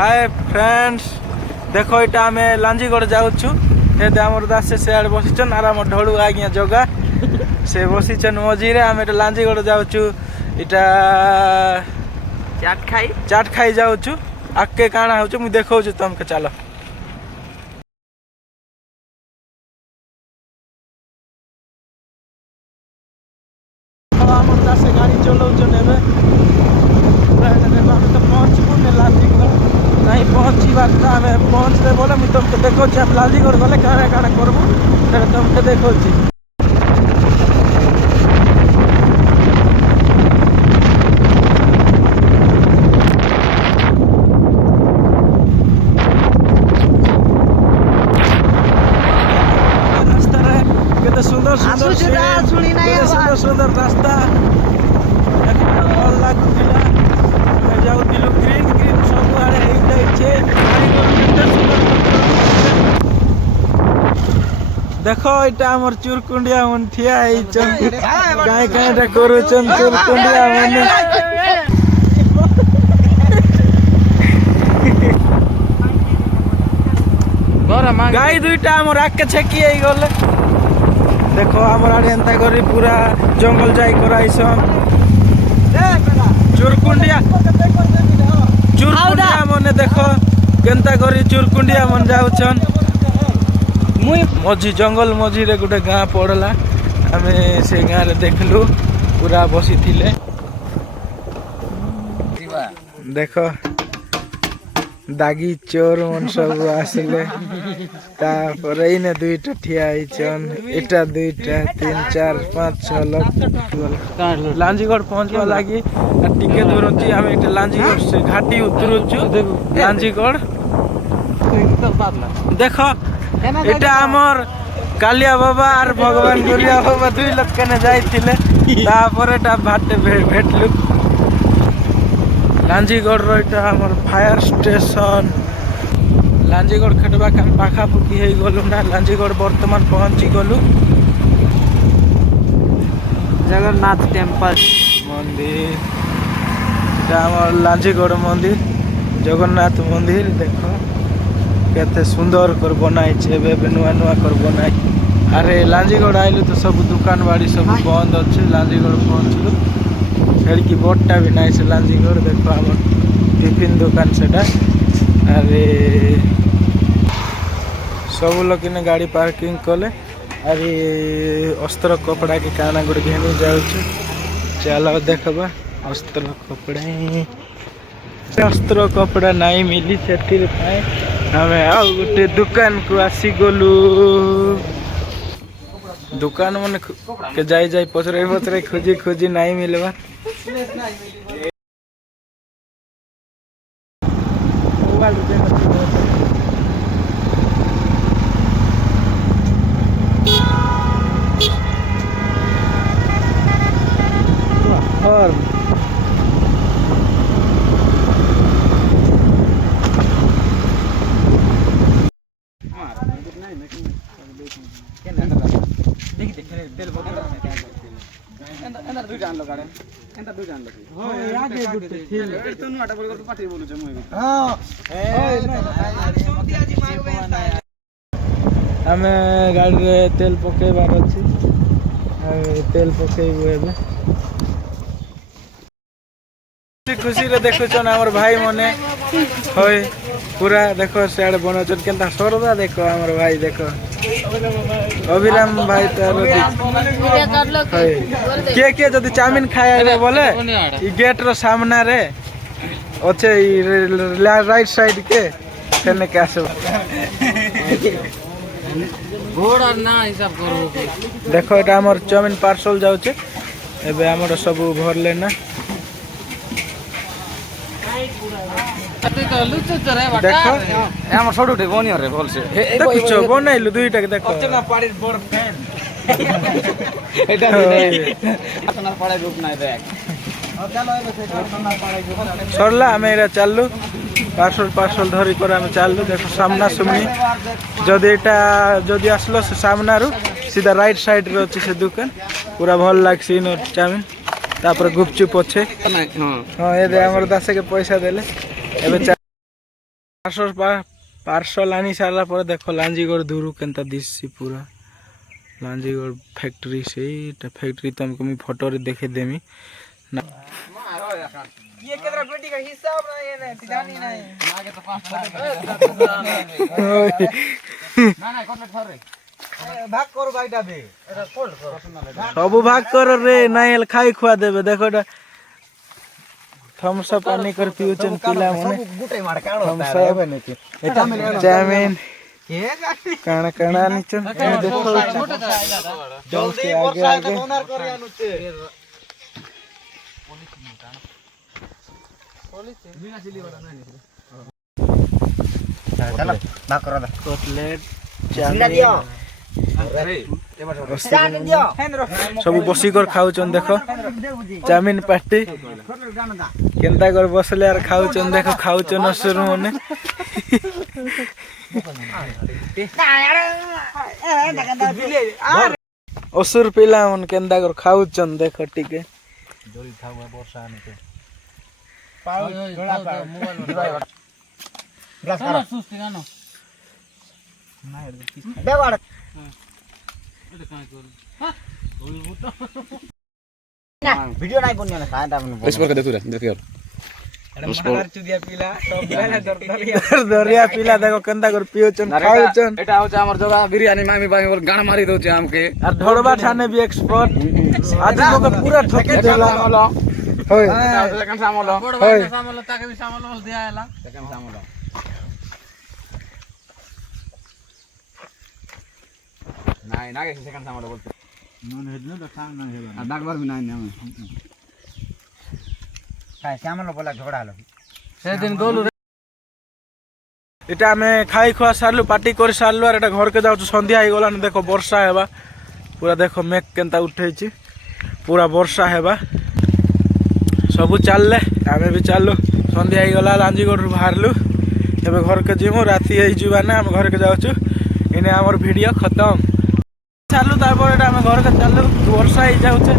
hi friends देख यहाँ आम लांजीगढ़ जाऊँ आमर दास से आड़े बसीचन आर आम ढोलू आज्ञा जगह से बसीचन मझीरे आम लांजीगढ़ जाऊँ इटा चाट खाई जाऊँ आगे काଣା हो मुझे देखा तुमके चलो आमर दास गाड़ी चलाऊन तो पहुँचबू लांजीगढ़ नहीं पहुँचार तो आम पहुँचले बोले मुझे तुमको देखा लांजीगढ़ गले काଣା काଣା करबू तुमके देखा सुंदर सुंदर सुंदर सुंदर रास्ता भल लगुला जाऊलु ग्रीन ग्रीन सब आड़े देख यहाँ आमर चुरकुंडिया मन ठिया कहीं कहीं कर चुरकुंडिया मन गाई दुईटा आमर आगे छेकी गले देखो आमर आड़े एंता करी पूरा जंगल जाई कराइसन चुरकुंडिया चुरकुंडिया मने देखो केंता करी चुरकुंडिया मन जाउछन मझी जंगल मझी रे गोटे गाँ पड़ला आमे से गाँ रे देखलु पूरा बसी थिले देखो दागी चोर मन सब आसिले तापर इने दुईटा ठिया आइछन एटा दुईटा 3 4 5 6 लोग लांजीगढ़ पहुंचवा लागी टिके दूर अछि हम एटा लांजीगढ़ से घाटी उतरुछु लांजीगढ़ देखो एटा हमर कालिया बाबा और भगवान गुरिया बाबा दुई लोग कने जाइथिले तापर एटा भाटे भेटलु लांजीगढ़ रहा हमर फायर स्टेशन लांजीगढ़ खेटवा हम पाखापुखी हो गलु ना लांजीगढ़ बर्तमान पहुँची गलु जगन्नाथ टेम्पल मंदिर हमर लांजीगढ़ मंदिर जगन्नाथ मंदिर देखो केते सुंदर कर बनाई नुआ नुआ कर बनाई अरे लांजीगढ़ आइलु तो सब दुकान बाड़ी सब बंद अच्छे लांजीगढ़ पहुँचलु खिड़की बोर्डटा भी नाई से लांजीगढ़ देखो आम टिफिन दुकान से अरे सब लोग ने गाड़ी पार्किंग कले अरे अस्त्र कपड़ा के काना गोटे घेनी जाऊँ चलो देखबा अस्त्र कपड़ा नहीं मिली से हमें आ गोटे दुकान को आसी गलु दुकान मन के जाई पचरे पचरे खोजी खोजी नहीं मिलवा आम गाड़ी रे तेल पकेबार अच्छी तेल पकेबू एबे खुशी रे देखुछन हमर भाई मने होय पूरा देखो सियाड़े बनौछन केनता सरदा देखो हमर भाई देखो अभिराम भाई तार के जदि चाउमिन खाए बोले ई गेट रो सामना रे अच्छे राइट साइड के कने के आसो घोड़ा ना हिसाब करू देखो एटा हमर चाउमिन पार्सल जाउछे एबे हमर सब भरले ना देखो हमर छोटुटे बनियो रे बोल से देखो बनाइलु दुईटा के देखो अचना पाड़ीर बड़ फैन एटा अचना पाड़े ग्रुप নাই देख सरला आमे एरा चाललु पार्सल धरी कर आमे चाललु देखो सामना सुमनी जदि आसलो से सामना रु सीधा राइट साइड रे अछि से दुकान पूरा भल लागसी न चाउमिन तापर गुपचुप अच्छे हाँ ये हमर दास के पैसा देले एबे पार्सल आनी सारा पर देख लांजीगढ़ दूर केनता दिसी पूरा लांजीगढ़ फैक्ट्री से फैक्ट्री तुमको मुझे फोटो रे देखे देमी ना ये केतरा बेटी का हिसाब ना ये नहीं जानी नहीं आगे तो 5 ना ना कटलेट खा रे भाग करो गाइडा बे एटा कोल्ड करो सब भाग करो रे नाइल खाई खुआ देबे देखो एटा थम्स अप पानी कर पिउचन पिला मने गुटे मार काणो हेबे नेकी एटा चाउमीन काना काना निचन देखो जल्दी आगे आगे ओनर करिया नुचे बिना चिली वाला नहीं चलो भाग करो कटलेट सब बसिकर खाऊचन देख चाउमीन पार्टी केनता कर बसले यार खाऊचन देख खाऊचन शुरू मने असुर पिला मन केनता कर खाऊचन देख टिके जोरी खाऊ वर्षा आने के पाउ जोड़ा पाउ मोबाइल ग्लास करो सुस्ती गानो ना देवाड़ वीडियो नहीं बनने ना खाया था अपन इस पर का देखो रे देखियो महाराज चुदिया पिला सब पिला दरिया पिला देखो कंदा कर पियोचन खाउचन एटा हो हमर जबा बिरयानी मामी बामी बोल गाना मारी दो छे हमके और ढोड़बा ठाने भी एक्सपर्ट आज को पूरा ठोकी देला होय सेकंड सामलो होय सामलो ताके भी सामलो दिया आला सेकंड सामलो नहीं ना के सेकंड सामलो बोलते नन हेदनो तो सांग ना हेबा डाकबार भी नहीं हम काय सामलो बोला झगड़ा हलो से दिन गोलू एटा में खाई खुआ सारलु पार्टी कर सारलु और एटा घर के जाउ संध्या आइ गला देखो वर्षा हेबा पूरा देखो मेघ केनता उठै छी पूरा वर्षा हेबा सब चलले आमे भी चललु संध्या आइ गला लांजीगढ़ बाहरलु एबे घर के जिमु राती आइ जुबा ना हम घर के जाउछु इने हमर वीडियो खत्म चालू तारपर एटा हम घर के चालू वर्षा ही जाउछे